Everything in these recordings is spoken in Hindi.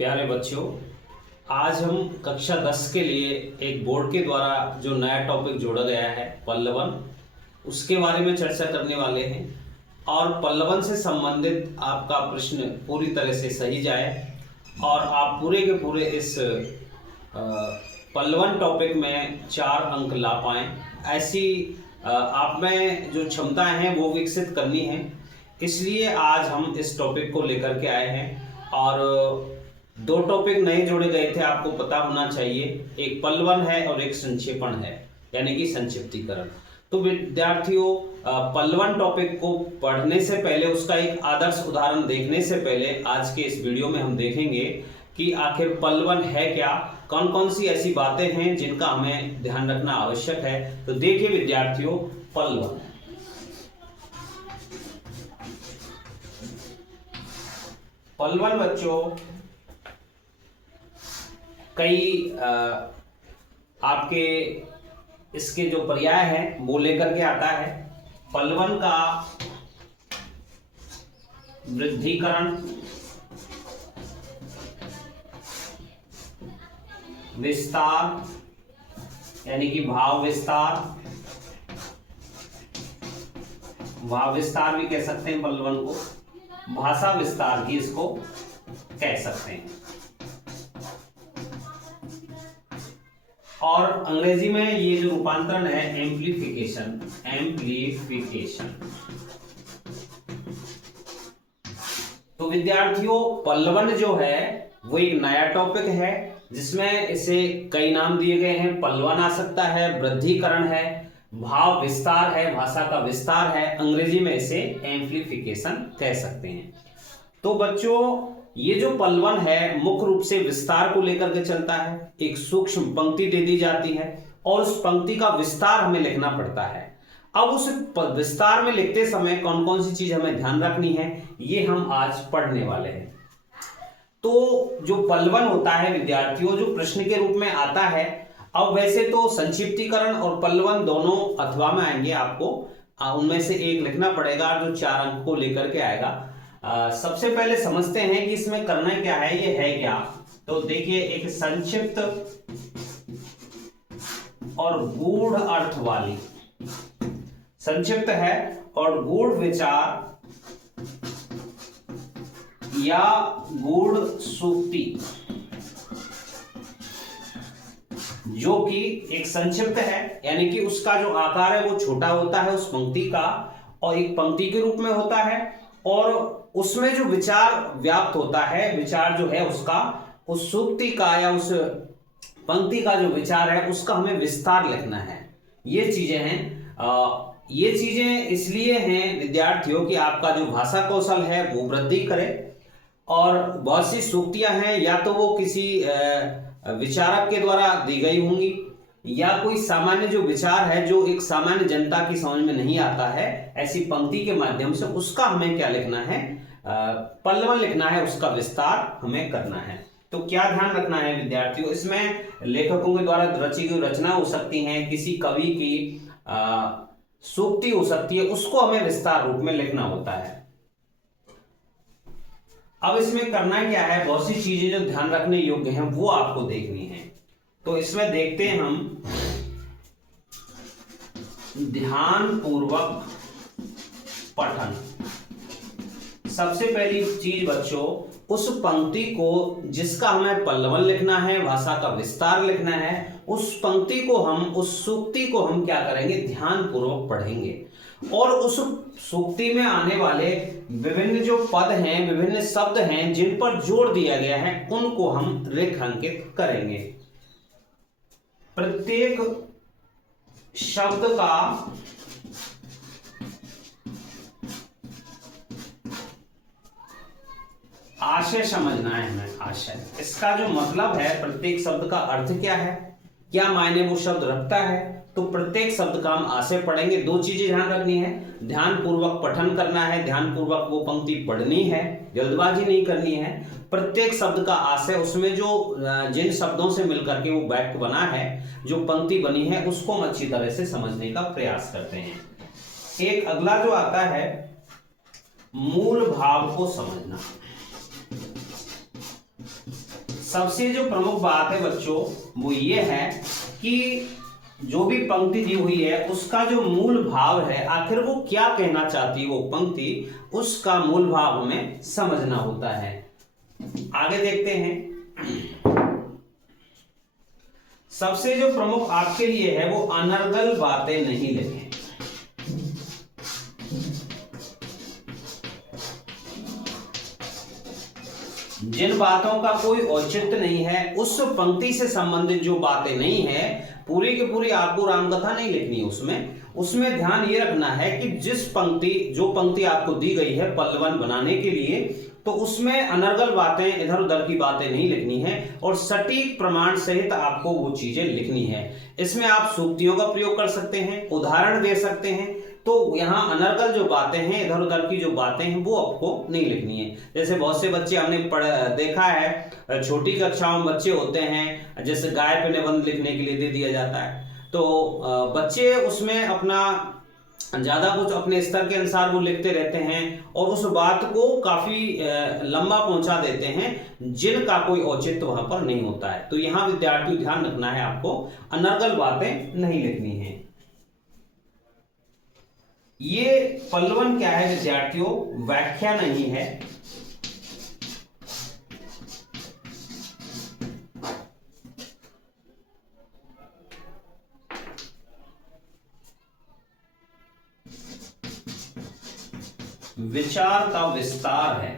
प्यारे बच्चों, आज हम कक्षा 10 के लिए एक बोर्ड के द्वारा जो नया टॉपिक जोड़ा गया है पल्लवन, उसके बारे में चर्चा करने वाले हैं। और पल्लवन से संबंधित आपका प्रश्न पूरी तरह से सही जाए और आप पूरे के पूरे इस पल्लवन टॉपिक में 4 अंक ला पाएँ, ऐसी आप में जो क्षमताएं हैं वो विकसित करनी है। इसलिए आज हम इस टॉपिक को लेकर के आए हैं। और 2 टॉपिक नए जोड़े गए थे, आपको पता होना चाहिए। एक पल्लवन है और एक संक्षेपण है, यानी कि संक्षिप्तीकरण। तो विद्यार्थियों, पल्लवन टॉपिक को पढ़ने से पहले, उसका एक आदर्श उदाहरण देखने से पहले आज के इस वीडियो में हम देखेंगे कि आखिर पल्लवन है क्या, कौन कौन सी ऐसी बातें हैं जिनका हमें ध्यान रखना आवश्यक है। तो देखिए विद्यार्थियों, पल्लवन बच्चों कई आपके इसके जो पर्याय हैं वो लेकर के आता है। पल्लवन का वृद्धिकरण, विस्तार यानी कि भाव विस्तार भी कह सकते हैं पल्लवन को, भाषा विस्तार भी इसको कह सकते हैं। और अंग्रेजी में ये जो रूपांतरण है एम्प्लीफिकेशन। तो विद्यार्थियों, पल्लवन जो है वो एक नया टॉपिक है जिसमें इसे कई नाम दिए गए हैं। पल्लवन आ सकता है, वृद्धिकरण है, भाव विस्तार है, भाषा का विस्तार है, अंग्रेजी में इसे एम्प्लीफिकेशन कह सकते हैं। तो बच्चों, ये जो पल्लवन है मुख्य रूप से विस्तार को लेकर के चलता है। एक सूक्ष्म पंक्ति दे दी जाती है और उस पंक्ति का विस्तार हमें लिखना पड़ता है। अब उस विस्तार में लिखते समय कौन कौन सी चीज हमें ध्यान रखनी है, ये हम आज पढ़ने वाले हैं। तो जो पल्लवन होता है विद्यार्थियों, जो प्रश्न के रूप में आता है, अब वैसे तो संक्षिप्तीकरण और पल्लवन दोनों अथवा में आएंगे, आपको उनमें से एक लिखना पड़ेगा जो 4 अंक को लेकर के आएगा। सबसे पहले समझते हैं कि इसमें करना क्या है, ये है क्या। तो देखिए, एक संक्षिप्त और गूढ़ अर्थ वाली, संक्षिप्त है और गूढ़ विचार या गूढ़ सूक्ति, जो कि एक संक्षिप्त है, यानी कि उसका जो आकार है वो छोटा होता है उस पंक्ति का, और एक पंक्ति के रूप में होता है, और उसमें जो विचार व्याप्त होता है, विचार जो है उसका, उस सूक्ति का या उस पंक्ति का जो विचार है उसका हमें विस्तार लिखना है। ये चीजें हैं। ये चीजें इसलिए हैं विद्यार्थियों कि आपका जो भाषा कौशल है वो वृद्धि करे। और बहुत सी सूक्तियां हैं, या तो वो किसी विचारक के द्वारा दी गई होंगी, या कोई सामान्य जो विचार है जो एक सामान्य जनता की समझ में नहीं आता है, ऐसी पंक्ति के माध्यम से उसका हमें क्या लिखना है, पल्लवन लिखना है, उसका विस्तार हमें करना है। तो क्या ध्यान रखना है विद्यार्थियों, इसमें लेखकों के द्वारा रची गई रचना हो सकती है, किसी कवि की सूक्ति हो सकती है, उसको हमें विस्तार रूप में लिखना होता है। अब इसमें करना क्या है, बहुत सी चीजें जो ध्यान रखने योग्य हैं वो आपको देखनी है। तो इसमें देखते हैं हम, ध्यान पूर्वक पठन। सबसे पहली चीज बच्चों, उस पंक्ति को जिसका हमें पल्लवन लिखना है, भाषा का विस्तार लिखना है, उस पंक्ति को हम, उस सूक्ति को हम क्या करेंगे, ध्यान पूर्वक पढ़ेंगे। और उस सूक्ति में आने वाले विभिन्न जो पद हैं, विभिन्न शब्द हैं जिन पर जोर दिया गया है, उनको हम रेखांकित करेंगे। प्रत्येक शब्द का आशय समझना है हमें। आशय, इसका जो मतलब है, प्रत्येक शब्द का अर्थ क्या है, क्या मायने वो शब्द रखता है। तो प्रत्येक शब्द का हम आशय पढ़ेंगे। 2 चीजें ध्यान रखनी है, ध्यान पूर्वक पठन करना है, ध्यान पूर्वक वो पंक्ति पढ़नी है, जल्दबाजी नहीं करनी है। प्रत्येक शब्द का आशय, उसमें जो जिन शब्दों से मिलकर के वो वाक्य बना है, जो पंक्ति बनी है, उसको हम अच्छी तरह से समझने का प्रयास करते हैं। एक अगला जो आता है, मूल भाव को समझना। सबसे जो प्रमुख बात है बच्चों वो ये है कि जो भी पंक्ति दी हुई है उसका जो मूल भाव है, आखिर वो क्या कहना चाहती है वो पंक्ति, उसका मूल भाव हमें समझना होता है। आगे देखते हैं। सबसे जो प्रमुख आपके लिए है वो अनर्गल बातें नहीं लिखें। जिन बातों का कोई औचित्य नहीं है, उस पंक्ति से संबंधित जो बातें नहीं है, पूरी की पूरी आपको रामकथा नहीं लिखनी है। उसमें ध्यान ये रखना है कि जो पंक्ति आपको दी गई है पल्लवन बनाने के लिए, तो उसमें अनर्गल बातें, इधर उधर की बातें नहीं लिखनी है और सटीक प्रमाण सहित आपको वो चीजें लिखनी है। इसमें आप सूक्तियों का प्रयोग कर सकते हैं, उदाहरण दे सकते हैं। तो यहाँ अनर्गल जो बातें हैं, इधर उधर की जो बातें हैं, वो आपको नहीं लिखनी है। जैसे बहुत से बच्चे हमने देखा है, छोटी कक्षाओं में बच्चे होते हैं, जैसे गाय पे निबंध लिखने के लिए दे दिया जाता है, तो बच्चे उसमें अपना ज्यादा कुछ अपने स्तर के अनुसार वो लिखते रहते हैं और उस बात को काफी लंबा पहुंचा देते हैं, जिनका कोई औचित्य वहां पर नहीं होता है। तो यहाँ विद्यार्थियों ध्यान रखना है, आपको अनर्गल बातें नहीं लिखनी है। ये पल्लवन क्या है विद्यार्थियों? व्याख्या नहीं है। विचार का विस्तार है।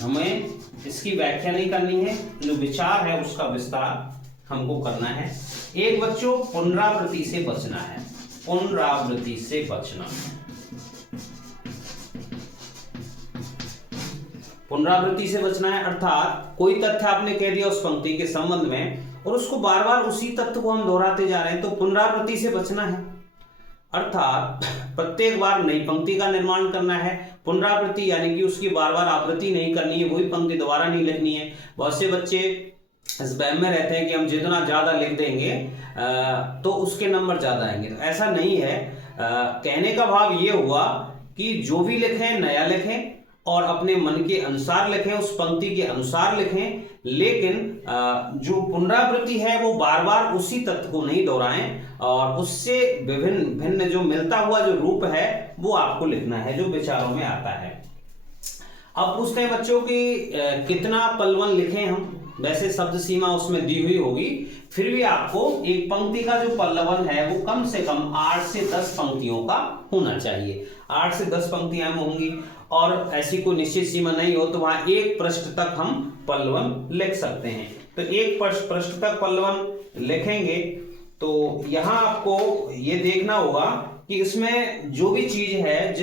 हमें इसकी व्याख्या नहीं करनी है, जो विचार है उसका विस्तार हमको करना है। एक बच्चों पुनरावृत्ति से बचना है, पुनरावृत्ति से बचना। पुनरावृत्ति से बचना है अर्थात कोई तथ्य आपने कह दिया उस पंक्ति के संबंध में और उसको बार बार उसी तथ्य को हम दोहराते जा रहे हैं, तो पुनरावृत्ति से बचना है। अर्थात प्रत्येक बार नई पंक्ति का निर्माण करना है। पुनरावृत्ति यानी कि उसकी बार बार आवृत्ति नहीं करनी है, वही पंक्ति दोबारा नहीं लिखनी है। बहुत से बच्चे इस वहम में रहते हैं कि हम जितना ज्यादा लिख देंगे तो उसके नंबर ज्यादा आएंगे, तो ऐसा नहीं है। कहने का भाव ये हुआ कि जो भी लिखें नया लिखें और अपने मन के अनुसार लिखें, उस पंक्ति के अनुसार लिखें, लेकिन जो पुनरावृत्ति है वो बार बार उसी तत्व को नहीं दोहराएं और उससे भिन्न जो मिलता हुआ जो रूप है वो आपको लिखना है, जो विचारों में आता है। अब पूछते हैं बच्चों कि कितना पल्लवन लिखें हम। वैसे शब्द सीमा उसमें दी हुई होगी, फिर भी आपको एक पंक्ति का जो पल्लवन है वो कम से कम 8 से 10 पंक्तियों का होना चाहिए। 8 से 10 पंक्तियां होंगी और ऐसी कोई निश्चित सीमा नहीं हो तो वहां एक पृष्ठ तक हम पल्लवन लिख सकते हैं। तो एक पृष्ठ तक पल्लवन लिखेंगे तो यहां आपको ये देखना होगा कि इसमें जो भी चीज है,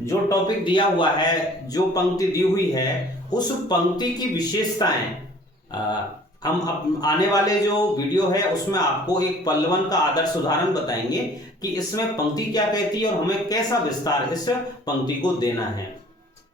जो टॉपिक दिया हुआ है, जो पंक्ति दी हुई है, उस पंक्ति की विशेषताएं हम आने वाले जो वीडियो है उसमें आपको एक पल्लवन का आदर्श उदाहरण बताएंगे कि इसमें पंक्ति क्या कहती है और हमें कैसा विस्तार इस पंक्ति को देना है।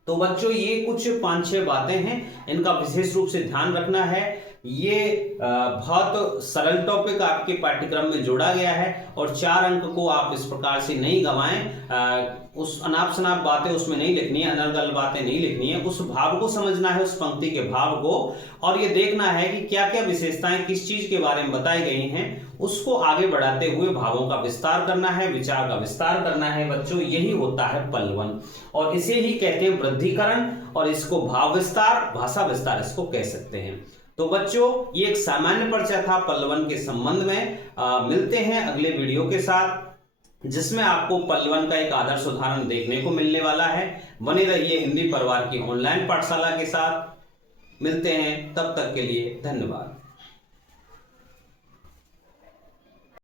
तो बच्चों ये कुछ 5-6 बातें हैं, इनका विशेष रूप से ध्यान रखना है। ये बहुत सरल टॉपिक आपके पाठ्यक्रम में जोड़ा गया है और 4 अंक को आप इस प्रकार से नहीं गंवाएं। उस अनाप शनाप बातें उसमें नहीं लिखनी है, अनर्गल बातें नहीं लिखनी है। उस भाव को समझना है, उस पंक्ति के भाव को, और ये देखना है कि क्या क्या विशेषताएं किस चीज के बारे में बताई गई हैं, उसको आगे बढ़ाते हुए भावों का विस्तार करना है, विचार का विस्तार करना है। बच्चों यही होता है पल्लवन और इसे ही कहते हैं वृद्धिकरण और इसको भाव विस्तार, भाषा विस्तार इसको कह सकते हैं। तो बच्चों ये एक सामान्य परिचय था पल्लवन के संबंध में। मिलते हैं अगले वीडियो के साथ जिसमें आपको पल्लवन का एक आदर्श उदाहरण देखने को मिलने वाला है। बने रहिए हिंदी परिवार की ऑनलाइन पाठशाला के साथ। मिलते हैं, तब तक के लिए धन्यवाद।